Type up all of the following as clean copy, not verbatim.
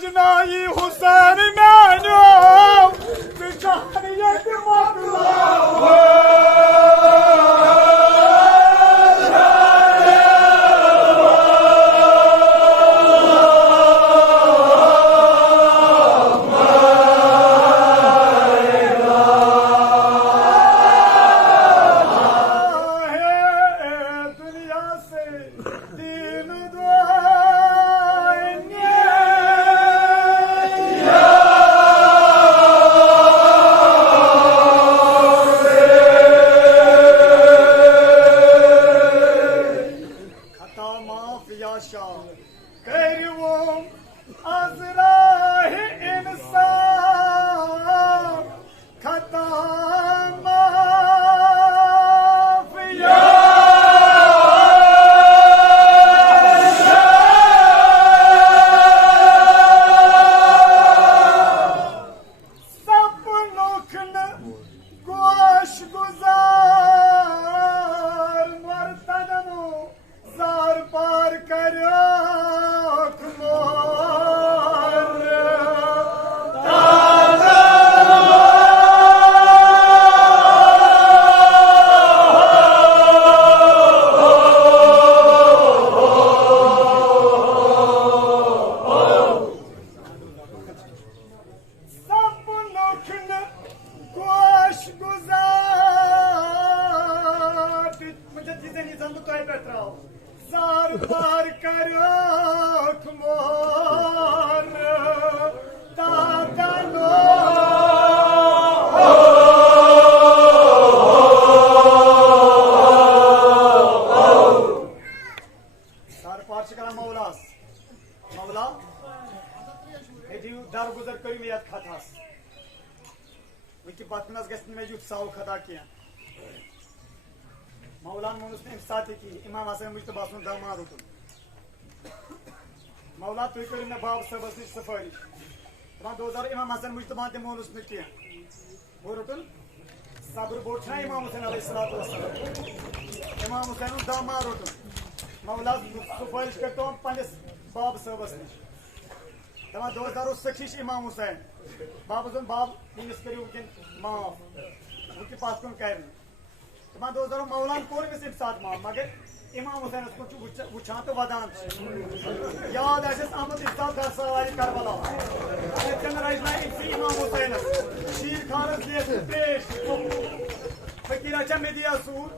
रजनाई हुसैन मैनो बिचारियत मकला मौलान मोनुस ने साथी की इमाम हसन मुश्तबा सुन दामाद उठुन मौला तुई करी ना बाब सबस निश सफारिश तमाम 2000 इमाम हसन मुश्तबा ते मोनुस ने किया वो उठुन सब्र बोछना इमाम हुसैन अलैहिस्सलातु वस्सलाम इमाम हुसैन दामाद उठुन मौला सफारिश करतो पंडिस बाब सबस निश तमाम 2000 सखीश इमाम हुसैन बाब सुन बाब निस करी उनके माफ उनके पास कौन कह रहे तमाम 2000 मौलान कोर में सिर्फ साथ माफ मगर इमाम हुसैन उसको वुछा तो वदान याद ऐसे अहमद इस्ताद का सवारी करबला चंद राइजना इमाम हुसैन शीर खान दिए पेश फकीर अच्छा में दिया सूर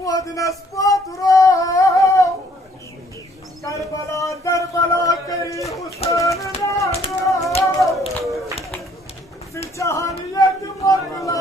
वदनस पातुरो करबला दरबला करी हुसैन नानो फिचहानियत मकला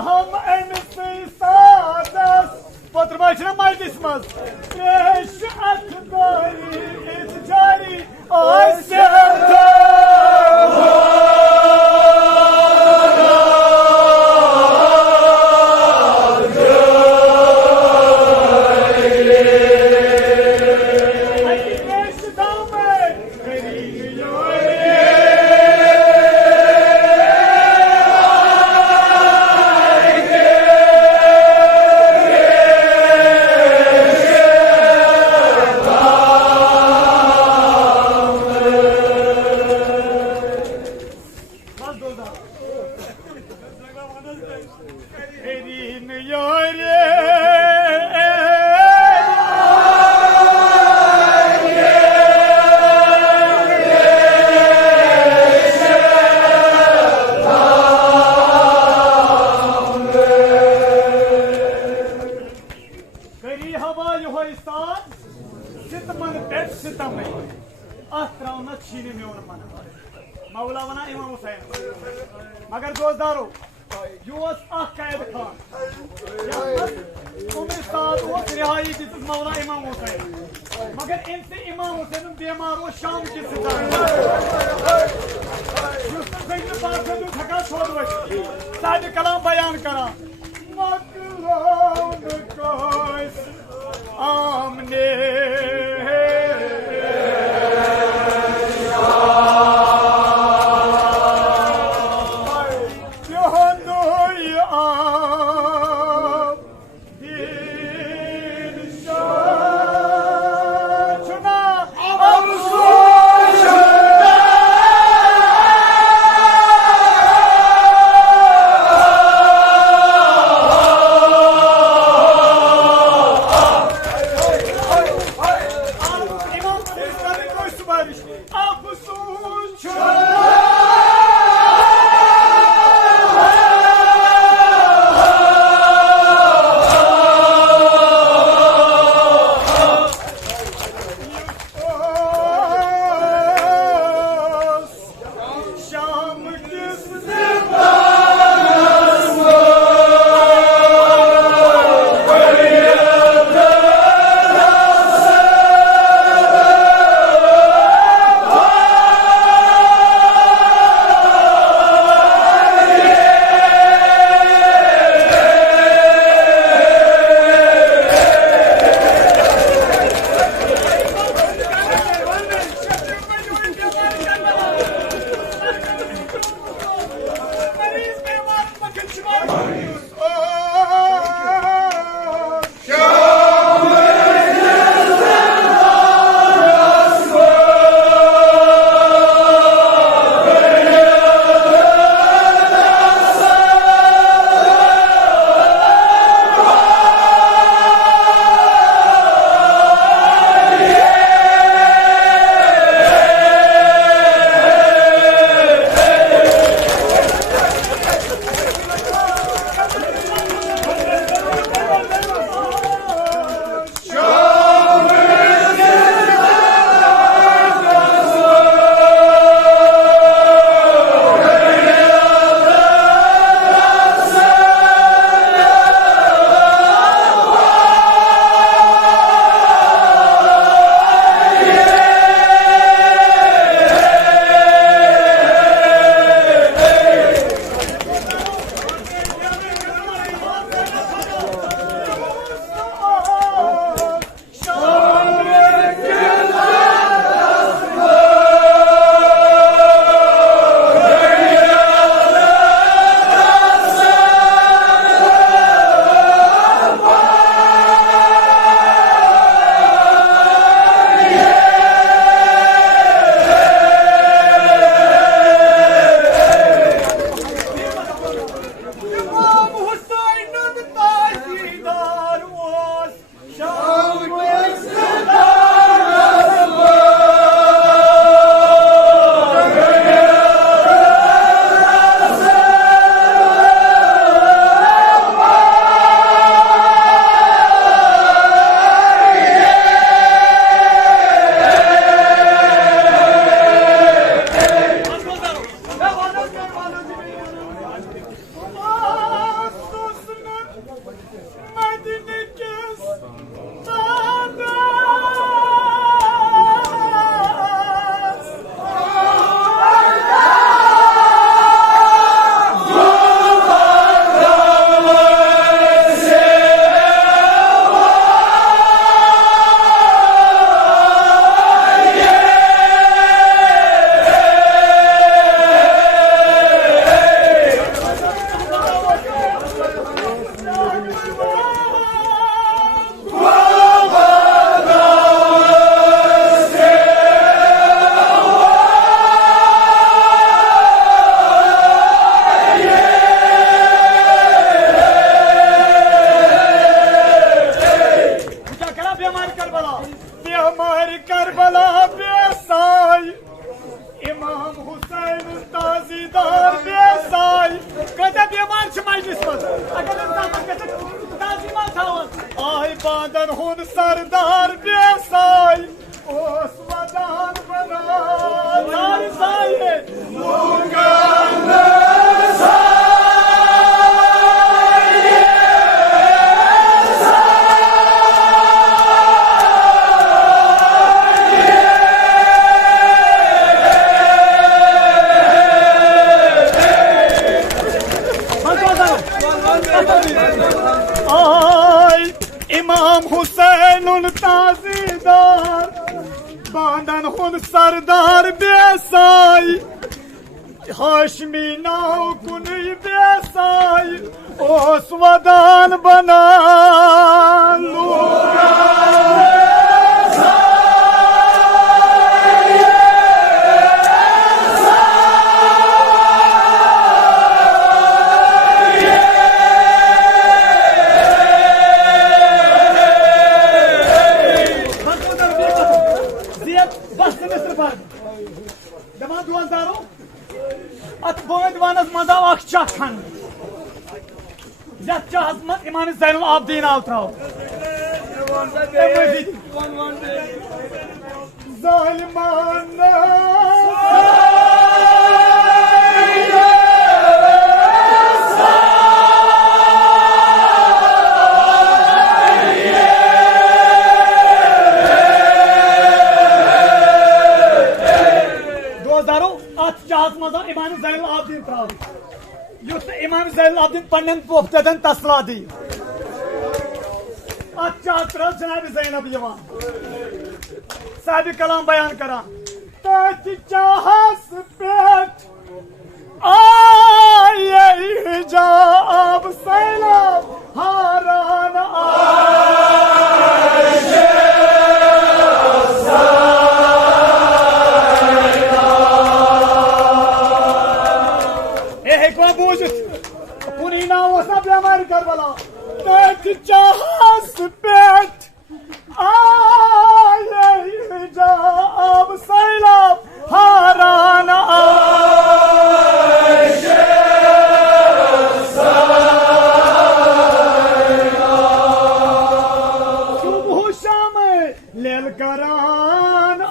हम अनसे सादस पत्र में मजलिस मज त्रेश अखबारी इस जारी मौला वना इमाम हुसैन मगर दोस्तदारो युस कैद खान उम्र साथ रिहाई दिस मौला इमाम हुसैन मगर इनसे इमाम हुसैन बीमार वो शाम की थका छोड़ साद कलाम बयान करा आमने बेमार करबला बेसाई इमाम हुसैन ताजीदार बेसाई कदा बेमार छ मजलिस मज अगर दामन कत ताजीमा थावन आय बांदन हुन सरदार बेसाई ओस वदान बना दार साई मुगल इमाम हुसैन ताजीदार बांदन हुन सरदार बेसाई हाशमी नाव कुनी बेसाई ओस वदान बना इमाम ज़ैनुल आबिदीन आव त्राव इमाम ज़ैनुल आबिदीन त्राव युस इमाम ज़ैनुल आबिदीन पन्नन पोफ्तदन तसला दी अच्छा तरफ जनाब ज़ैनब यवान साहिब कलाम बयान करा तच चाहस पेट आए हिजाब सैलाब हारान पुनी ना वो सब हमारी करबला तच चाहस पेट आए हिजाब सैलाब हारान सुबह शाम लेल करान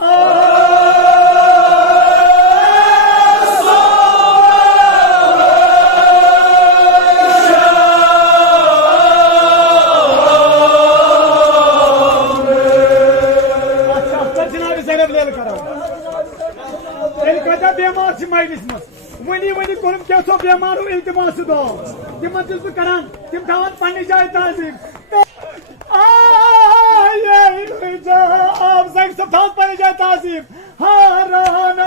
बेमार मजलिस मज वनी वनी कोम क्या बेमार इल्तमास दो तिम करान तिम थान पन्ने जाय ताजीम आप सब थान पन्ने जाय ताजीम हारान